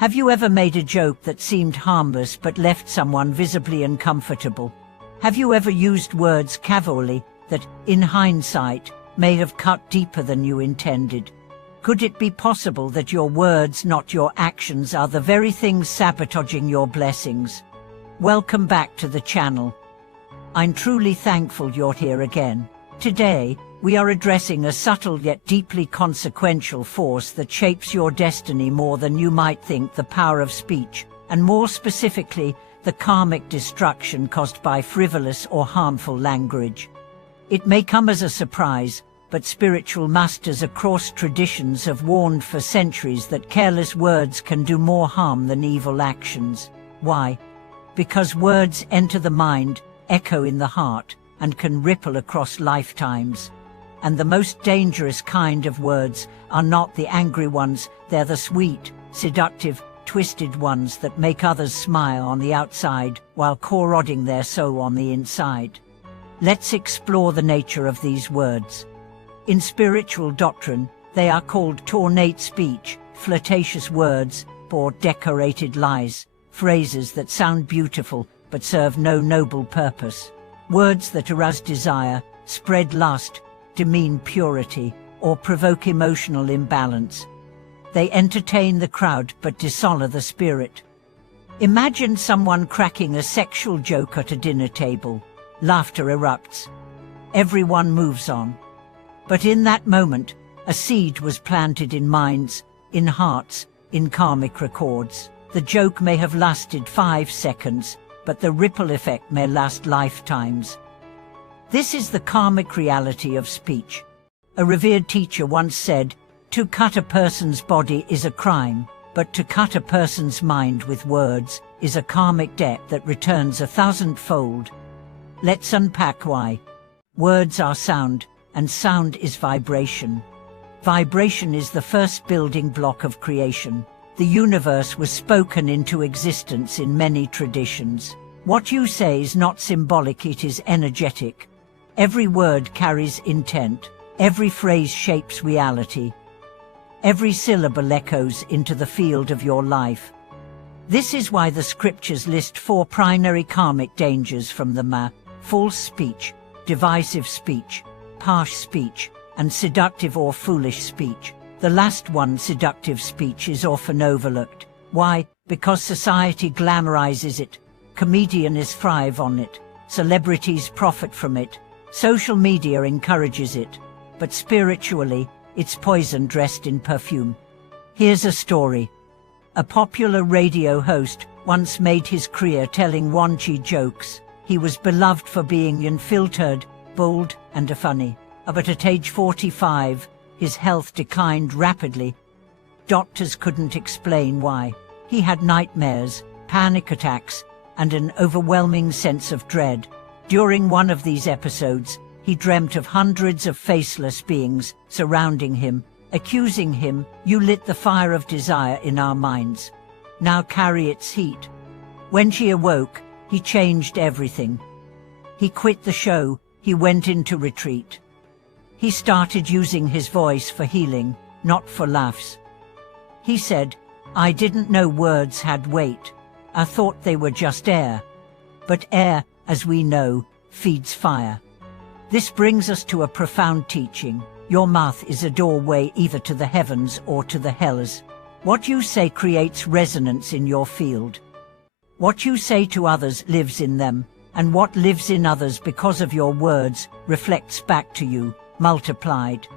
Have you ever made a joke that seemed harmless but left someone visibly uncomfortable? Have you ever used words casually that, in hindsight, may have cut deeper than you intended? Could it be possible that your words, not your actions, are the very things sabotaging your blessings? Welcome back to the channel. I'm truly thankful you're here again. Today, we are addressing a subtle yet deeply consequential force that shapes your destiny more than you might think: the power of speech, and more specifically, the karmic destruction caused by frivolous or harmful language. It may come as a surprise, but spiritual masters across traditions have warned for centuries that careless words can do more harm than evil actions. Why? Because words enter the mind, echo in the heart, and can ripple across lifetimes. And the most dangerous kind of words are not the angry ones, they're the sweet, seductive, twisted ones that make others smile on the outside while corroding their soul on the inside. Let's explore the nature of these words. In spiritual doctrine, they are called ornate speech, flirtatious words, or decorated lies, phrases that sound beautiful but serve no noble purpose. Words that arouse desire, spread lust, demean purity, or provoke emotional imbalance. They entertain the crowd but dishonor the spirit. Imagine someone cracking a sexual joke at a dinner table. Laughter erupts. Everyone moves on. But in that moment, a seed was planted in minds, in hearts, in karmic records. The joke may have lasted 5 seconds, but the ripple effect may last lifetimes. This is the karmic reality of speech. A revered teacher once said, "To cut a person's body is a crime, but to cut a person's mind with words is a karmic debt that returns 1,000-fold." Let's unpack why. Words are sound, and sound is vibration. Vibration is the first building block of creation. The universe was spoken into existence in many traditions. What you say is not symbolic, it is energetic. Every word carries intent. Every phrase shapes reality. Every syllable echoes into the field of your life. This is why the scriptures list 4 primary karmic dangers from the false speech, divisive speech, harsh speech, and seductive or foolish speech. The last one, seductive speech, is often overlooked. Why? Because society glamorizes it. Comedians thrive on it. Celebrities profit from it. Social media encourages it. But spiritually, it's poison dressed in perfume. Here's a story. A popular radio host once made his career telling raunchy jokes. He was beloved for being unfiltered, bold, and funny. But at age 45, his health declined rapidly. Doctors couldn't explain why. He had nightmares, panic attacks, and an overwhelming sense of dread. During one of these episodes, he dreamt of hundreds of faceless beings surrounding him, accusing him, "You lit the fire of desire in our minds. Now carry its heat." When she awoke, he changed everything. He quit the show, he went into retreat. He started using his voice for healing, not for laughs. He said, "I didn't know words had weight. I thought they were just air." But air, as we know, feeds fire. This brings us to a profound teaching. Your mouth is a doorway either to the heavens or to the hells. What you say creates resonance in your field. What you say to others lives in them, and what lives in others because of your words reflects back to you, multiplied.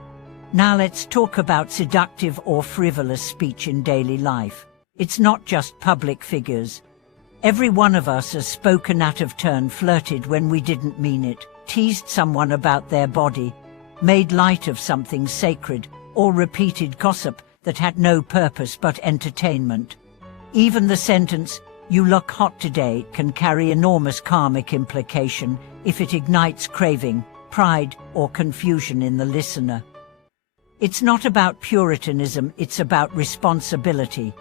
Now let's talk about seductive or frivolous speech in daily life. It's not just public figures. Every one of us has spoken out of turn, flirted when we didn't mean it, teased someone about their body, made light of something sacred, or repeated gossip that had no purpose but entertainment. Even the sentence, "You look hot today," can carry enormous karmic implication if it ignites craving, pride, or confusion in the listener. It's not about Puritanism, it's about responsibility.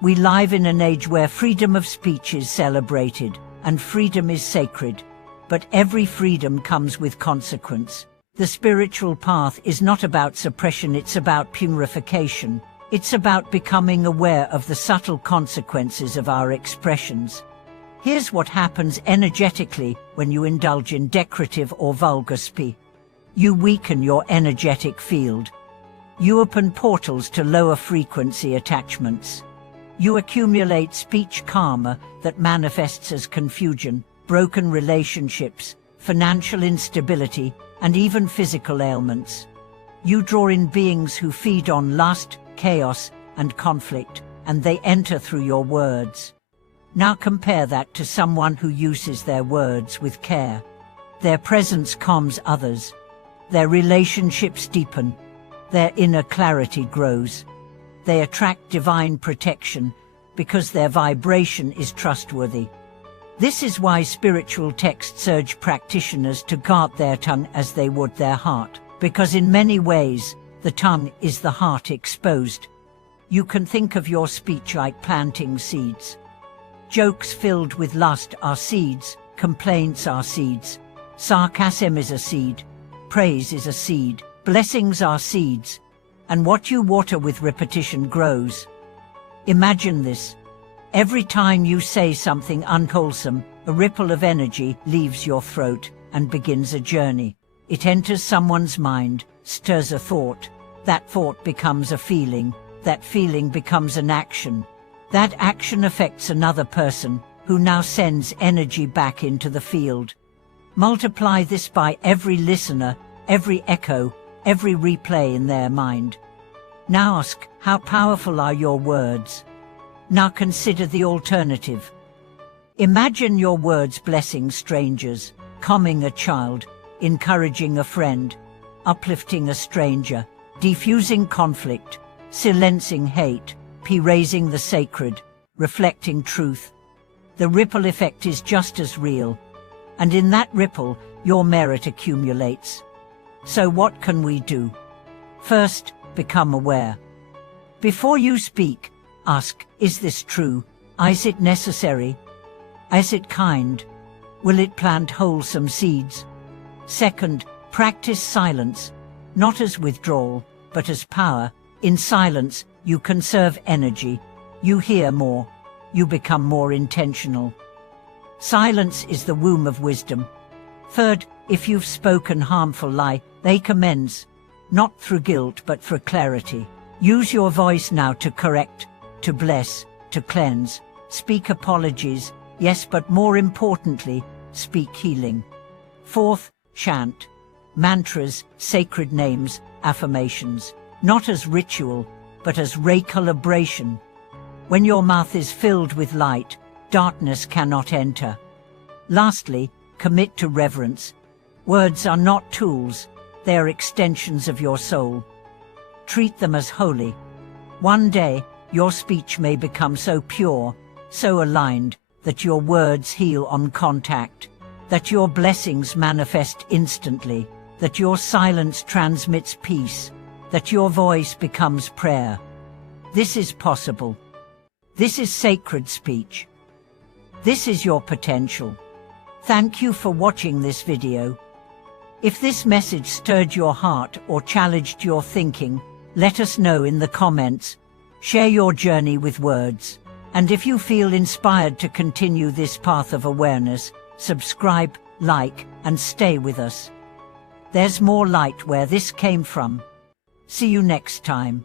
We live in an age where freedom of speech is celebrated, and freedom is sacred. But every freedom comes with consequence. The spiritual path is not about suppression, it's about purification. It's about becoming aware of the subtle consequences of our expressions. Here's what happens energetically when you indulge in decorative or vulgar speech. You weaken your energetic field. You open portals to lower frequency attachments. You accumulate speech karma that manifests as confusion, broken relationships, financial instability, and even physical ailments. You draw in beings who feed on lust, chaos, and conflict, and they enter through your words. Now compare that to someone who uses their words with care. Their presence calms others. Their relationships deepen. Their inner clarity grows. They attract divine protection because their vibration is trustworthy. This is why spiritual texts urge practitioners to guard their tongue as they would their heart, because in many ways, the tongue is the heart exposed. You can think of your speech like planting seeds. Jokes filled with lust are seeds, complaints are seeds, sarcasm is a seed, praise is a seed, blessings are seeds, and what you water with repetition grows. Imagine this. Every time you say something unwholesome, a ripple of energy leaves your throat and begins a journey. It enters someone's mind, stirs a thought. That thought becomes a feeling. That feeling becomes an action. That action affects another person, who now sends energy back into the field. Multiply this by every listener, every echo, every replay in their mind. Now ask, how powerful are your words? Now consider the alternative. Imagine your words blessing strangers, calming a child, encouraging a friend, uplifting a stranger, defusing conflict, silencing hate, raising the sacred, reflecting truth. The ripple effect is just as real, and in that ripple, your merit accumulates. So what can we do? First, become aware. Before you speak, ask, is this true? Is it necessary? Is it kind? Will it plant wholesome seeds? Second, practice silence, not as withdrawal, but as power. In silence, you conserve energy, you hear more, you become more intentional. Silence is the womb of wisdom. Third, if you've spoken harmful lie, make amends, not through guilt but for clarity. Use your voice now to correct, to bless, to cleanse. Speak apologies, yes, but more importantly, speak healing. Fourth, chant. Mantras, sacred names, affirmations, not as ritual, but as recalibration. When your mouth is filled with light, darkness cannot enter. Lastly, commit to reverence. Words are not tools, they are extensions of your soul. Treat them as holy. One day, your speech may become so pure, so aligned, that your words heal on contact, that your blessings manifest instantly, that your silence transmits peace, that your voice becomes prayer. This is possible. This is sacred speech. This is your potential. Thank you for watching this video. If this message stirred your heart or challenged your thinking, let us know in the comments. Share your journey with words. And if you feel inspired to continue this path of awareness, subscribe, like, and stay with us. There's more light where this came from. See you next time.